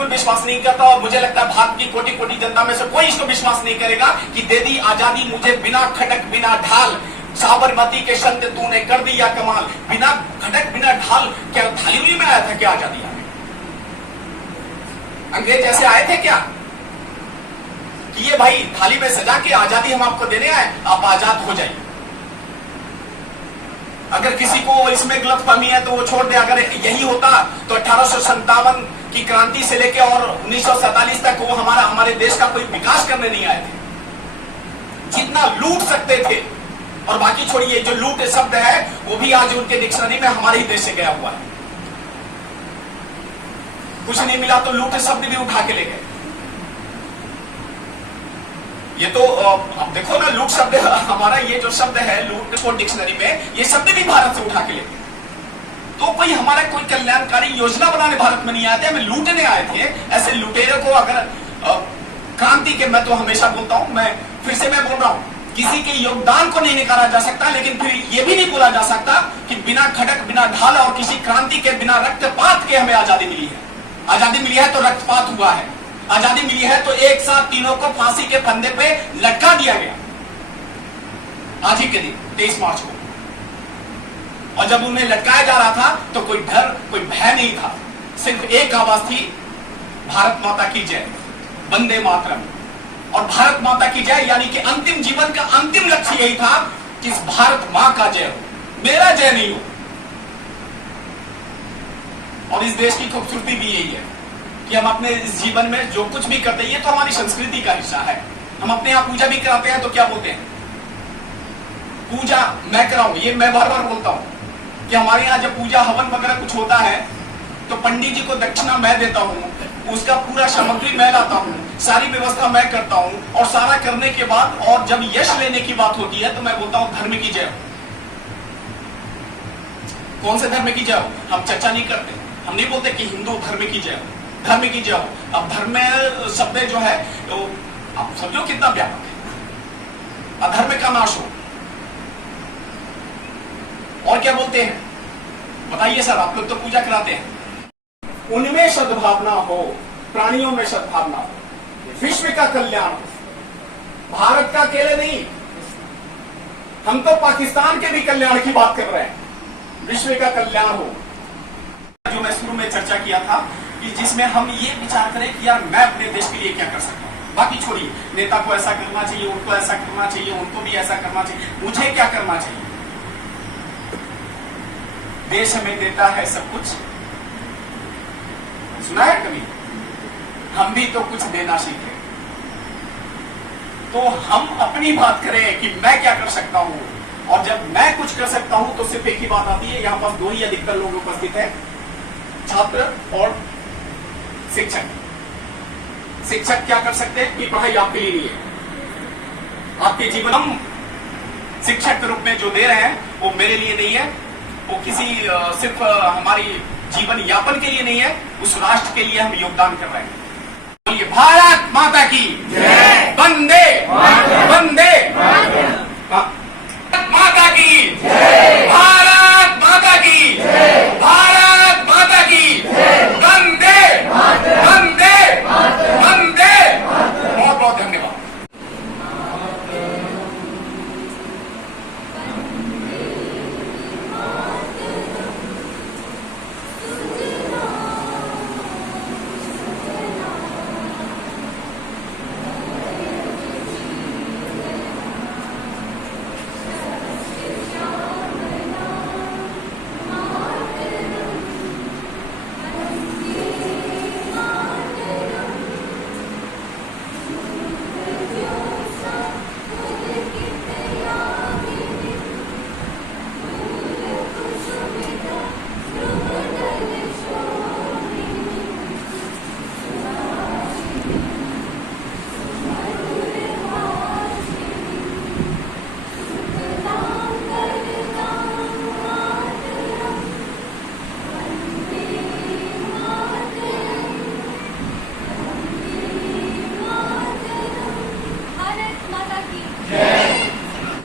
बिल्कुल विश्वास नहीं करता और मुझे लगता है भारत की कोटि कोटि जनता में से कोई इसको विश्वास नहीं करेगा कि दे दी आजादी मुझे बिना खटक बिना ढाल, साबरमती के संत तूने कर दिया कमाल। बिना खटक बिना ढाल, क्या थाली उली में आया था क्या आजादी? अंग्रेज ऐसे आए थे क्या कि ये भाई थाली में सजा के आजादी हम आपको देने आए, आप आजाद हो जाइए? अगर किसी को इसमें गलतफहमी है तो वो छोड़ दे। अगर यही होता तो 1857 की क्रांति से लेकर और 1947 तक वो हमारे देश का कोई विकास करने नहीं आए थे। जितना लूट सकते थे, और बाकी छोड़िए, जो लूट शब्द है वो भी आज उनके डिक्शनरी में हमारे ही देश से गया हुआ है। कुछ नहीं मिला तो लूट शब्द भी उठा के ले गए। ये तो अब देखो ना, लूट शब्द हमारा ये जो शब्द है लूट को डिक्शनरी में, ये शब्द भी भारत से उठा के ले गए। तो कोई हमारा कोई कल्याणकारी योजना बनाने भारत में नहीं आए थे, हमें लूटने आए थे। ऐसे लुटेरे को अगर क्रांति के, मैं तो हमेशा बोलता हूं, मैं फिर से मैं बोल रहा हूं, किसी के योगदान को नहीं नकारा जा सकता, लेकिन फिर ये भी नहीं बोला जा सकता कि बिना खटक बिना ढाल और किसी क्रांति के बिना रक्तपात के हमें आजादी मिली है। आजादी मिली है तो रक्तपात हुआ है। आजादी मिली है तो एक साथ तीनों को फांसी के फंदे पे लटका दिया गया आज ही के दिन 23 मार्च को। और जब उन्हें लटकाया जा रहा था तो कोई डर कोई भय नहीं था, सिर्फ एक आवाज थी, भारत माता की जय, वंदे मातरम। और भारत माता की जय यानी कि अंतिम जीवन का अंतिम लक्ष्य यही था कि इस भारत मां का जय हो, मेरा जय नहीं हो। और इस देश की खूबसूरती भी यही है कि हम अपने इस जीवन में जो कुछ भी करते हैं, ये तो हमारी संस्कृति का हिस्सा है। हम अपने यहाँ पूजा भी कराते हैं तो क्या बोलते हैं, पूजा मैं कराऊं। ये मैं बार बार बोलता हूं कि हमारे यहाँ जब पूजा हवन वगैरह कुछ होता है तो पंडित जी को दक्षिणा मैं देता हूं, उसका पूरा सामग्री मैं लाता हूं, सारी व्यवस्था मैं करता हूं। और सारा करने के बाद और जब यश लेने की बात होती है तो मैं बोलता हूं धर्म की जय हो। कौन से धर्म की जय हो? हम चर्चा नहीं करते, हम नहीं बोलते कि हिंदू धर्म की जय हो, धर्म की जय हो। अब धर्म में शब्द जो है तो आप समझो कितना व्यापक है। अधर्म का नाश हो। और क्या बोलते हैं बताइए सर, आप लोग तो पूजा कराते हैं। उनमें सद्भावना हो, प्राणियों में सद्भावना हो, विश्व का कल्याण हो। भारत का अकेले नहीं, हम तो पाकिस्तान के भी कल्याण की बात कर रहे हैं, विश्व का कल्याण हो। जो मैं शुरू में चर्चा किया था कि जिसमें हम ये विचार करें कि यार मैं अपने देश के लिए क्या कर सकता हूं। बाकी छोड़िए, नेता को ऐसा करना चाहिए, उनको ऐसा करना चाहिए, उनको भी ऐसा करना चाहिए, मुझे क्या करना चाहिए। देश हमें देता है सब कुछ, सुना है कभी? हम भी तो कुछ देना सीखे। तो हम अपनी बात करें कि मैं क्या कर सकता हूं। और जब मैं कुछ कर सकता हूं तो सिर्फ एक ही बात आती है, यहां पास दो ही अधिकतर लोग उपस्थित हैं, छात्र और शिक्षक। शिक्षक क्या कर सकते हैं कि पढ़ाई आपके लिए नहीं है। आपके जीवन हम शिक्षक के रूप में जो दे रहे हैं वो मेरे लिए नहीं है, वो किसी सिर्फ हमारी जीवन यापन के लिए नहीं है, उस राष्ट्र के लिए हम योगदान कर रहे हैं। बोलिए भारत माता की जय, वंदे वंदे।